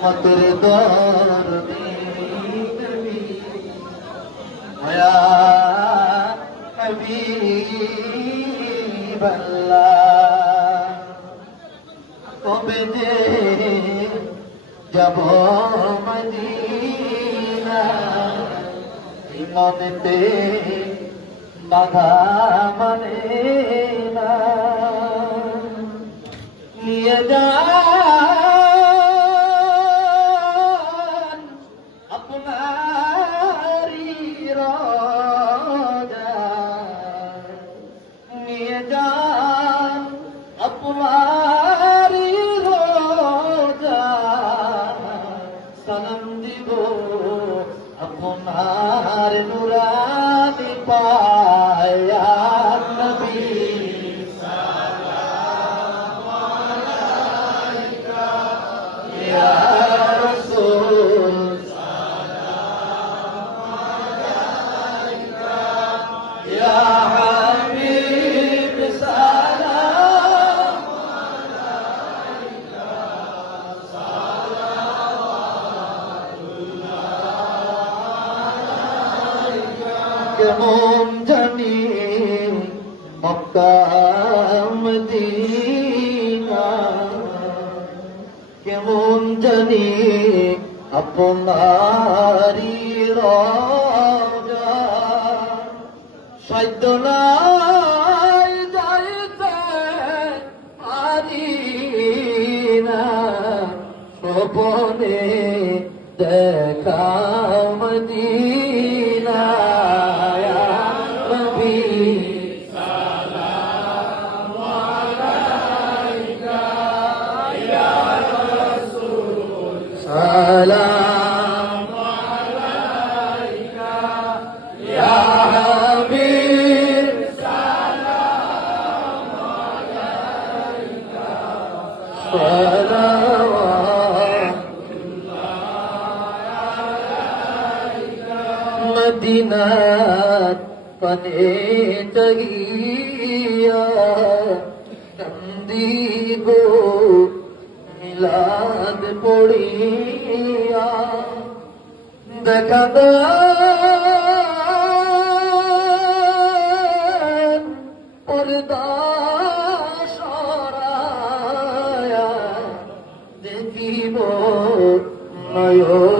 মতের দরদি ইয়া হাবিবাল্লাহ কবে যে যাব মদিনা মনেতে বাধা মানে না নিয়ে যান আপনারি রোজা নিয়ে যান আপনারি রোজা সালাম দিব আপনার নুরানি পায়া নবী ইয়া রাসূল ইয়া হাবিব সালাম কেমন জানি মক্কা মদিনা কেমন জানি আপনারি রোজা সাধ্য নাই যাইতে পারি না স্বপনে দেখা মদিনা ইয়া নবী সালাম আলাইকা ইয়া রাসূল সালাম আলাইকা ইয়া হাবিব সালাম আলাইকা মদিনাত পানে তগিয়া কান্দিব মিলাদ পড়িয়া দেখা দেন পর্দা সরায়া দেখিব নয়ন